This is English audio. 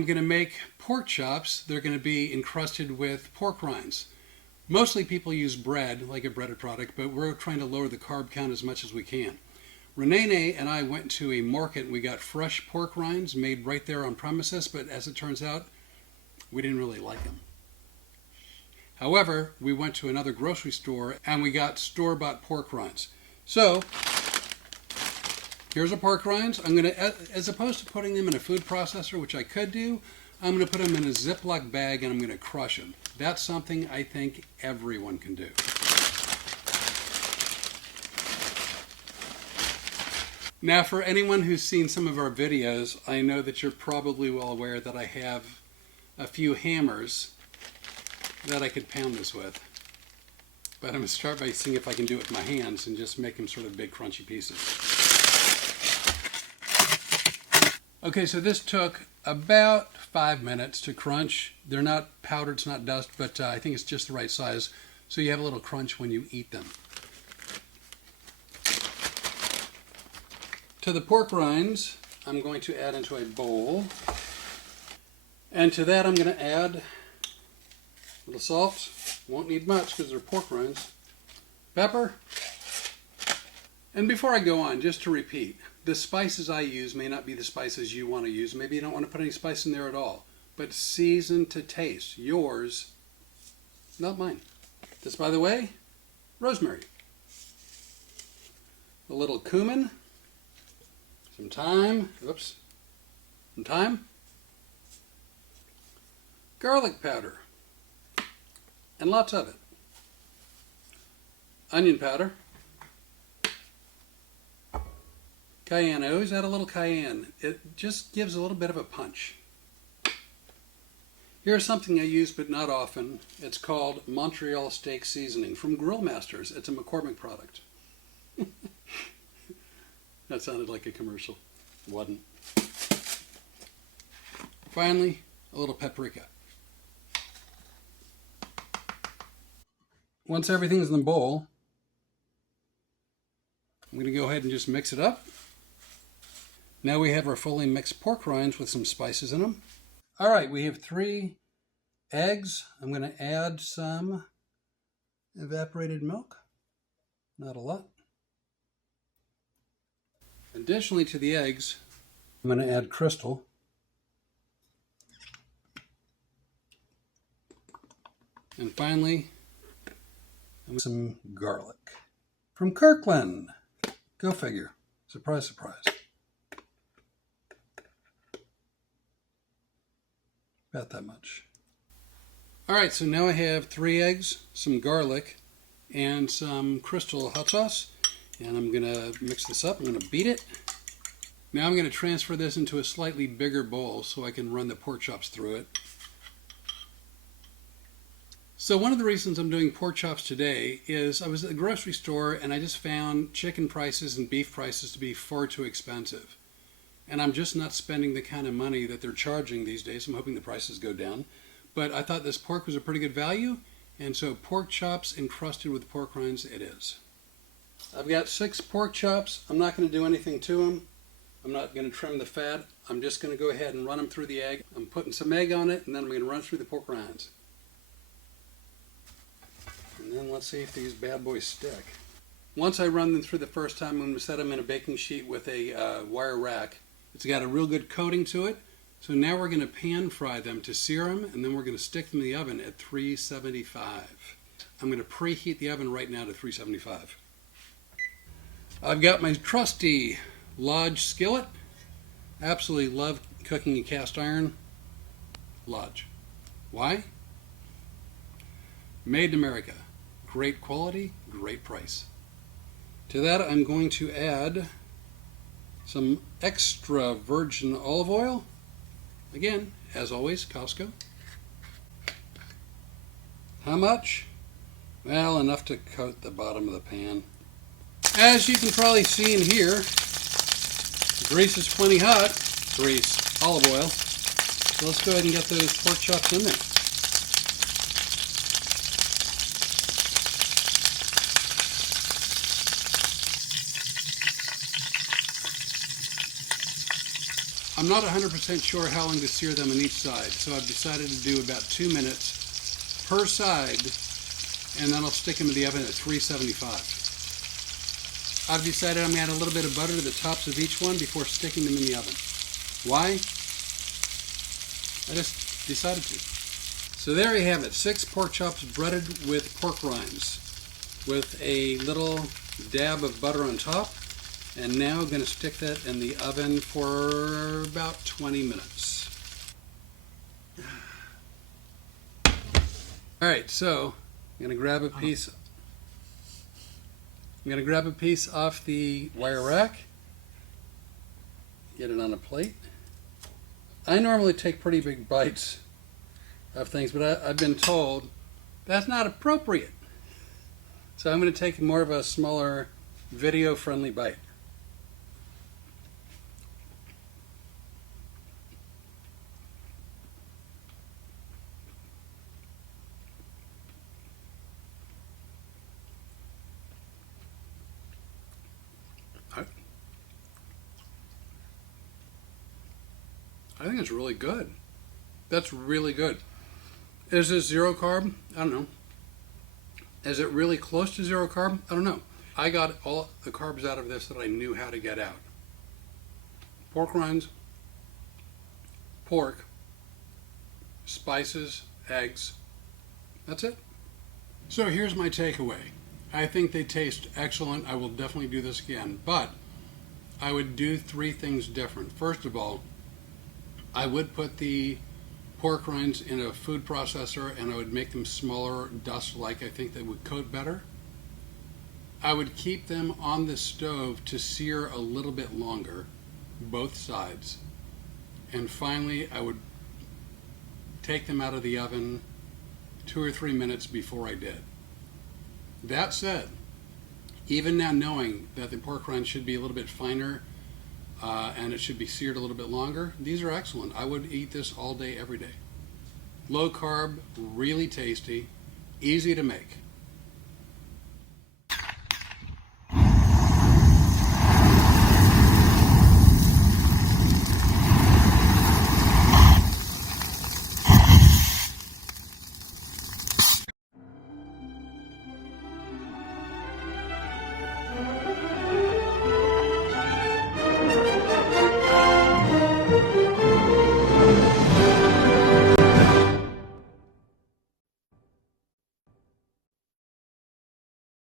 I'm going to make pork chops. They're going to be encrusted with pork rinds. Mostly people use bread, like a breaded product, but we're trying to lower the carb count as much as we can. Renee and I went to a market and we got fresh pork rinds made right there on premises, but as it turns out, we didn't really like them. However, we went to another grocery store and we got store-bought pork rinds. So, here's a pork rinds. I'm going to, as opposed to putting them in a food processor, which I could do, I'm going to put them in a Ziploc bag and I'm going to crush them. That's something I think everyone can do. Now, for anyone who's seen some of our videos, I know that you're probably well aware that I have a few hammers that I could pound this with. But I'm going to start by seeing if I can do it with my hands and just make them sort of big crunchy pieces. Okay, so this took about 5 minutes to crunch. They're not powdered, it's not dust, but I think it's just the right size, so you have a little crunch when you eat them. To the pork rinds, I'm going to add into a bowl. And to that I'm going to add a little salt. Won't need much because they're pork rinds. Pepper. And before I go on, just to repeat, the spices I use may not be the spices you want to use. Maybe you don't want to put any spice in there at all. But season to taste. Yours, not mine. This, by the way, rosemary. A little cumin. Some thyme. Oops. Some thyme. Garlic powder. And lots of it. Onion powder. Cayenne. I always add a little cayenne. It just gives a little bit of a punch. Here's something I use but not often. It's called Montreal Steak Seasoning from Grill Masters. It's a McCormick product. That sounded like a commercial. It wasn't. Finally, a little paprika. Once everything's in the bowl, I'm going to go ahead and just mix it up. Now we have our fully mixed pork rinds with some spices in them. All right, we have 3 eggs. I'm going to add some evaporated milk. Not a lot. Additionally to the eggs, I'm going to add crystal. And finally, some garlic from Kirkland. Go figure. Surprise, surprise. About that much. All right, so now I have 3 eggs, some garlic, and some crystal hot sauce. And I'm going to mix this up. I'm going to beat it. Now I'm going to transfer this into a slightly bigger bowl so I can run the pork chops through it. So one of the reasons I'm doing pork chops today is I was at the grocery store and I just found chicken prices and beef prices to be far too expensive. And I'm just not spending the kind of money that they're charging these days. I'm hoping the prices go down. But I thought this pork was a pretty good value, and so pork chops encrusted with pork rinds it is. I've got 6 pork chops. I'm not going to do anything to them. I'm not going to trim the fat. I'm just going to go ahead and run them through the egg. I'm putting some egg on it, and then I'm going to run through the pork rinds. And then let's see if these bad boys stick. Once I run them through the first time, I'm going to set them in a baking sheet with a wire rack. It's got a real good coating to it. So now we're going to pan fry them to sear them, and then we're going to stick them in the oven at 375. I'm going to preheat the oven right now to 375. I've got my trusty Lodge skillet. Absolutely love cooking in cast iron. Lodge. Why? Made in America. Great quality, great price. To that I'm going to add some extra virgin olive oil. Again, as always, Costco. How much? Well, enough to coat the bottom of the pan. As you can probably see in here, the grease is plenty hot. Grease, olive oil. So let's go ahead and get those pork chops in there. I'm not 100% sure how long to sear them on each side, so I've decided to do about 2 minutes per side, and then I'll stick them in the oven at 375. I've decided I'm going to add a little bit of butter to the tops of each one before sticking them in the oven. Why? I just decided to. So there you have it, 6 pork chops breaded with pork rinds with a little dab of butter on top. And now I'm going to stick that in the oven for about 20 minutes. Alright, so I'm going to grab a piece. I'm going to grab a piece off the wire rack. Get it on a plate. I normally take pretty big bites of things, but I've been told that's not appropriate. So I'm going to take more of a smaller, video-friendly bite. I think it's really good. That's really good. Is this zero carb? I don't know. Is it really close to zero carb? I don't know. I got all the carbs out of this that I knew how to get out. Pork rinds, pork, spices, eggs. That's it. So here's my takeaway. I think they taste excellent. I will definitely do this again. But I would do 3 things different. First of all, I would put the pork rinds in a food processor and I would make them smaller, dust-like. I think they would coat better. I would keep them on the stove to sear a little bit longer, both sides. And finally, I would take them out of the oven 2 or 3 minutes before I did. That said, even now knowing that the pork rind should be a little bit finer and it should be seared a little bit longer, these are excellent. I would eat this all day, every day. Low carb, really tasty, easy to make.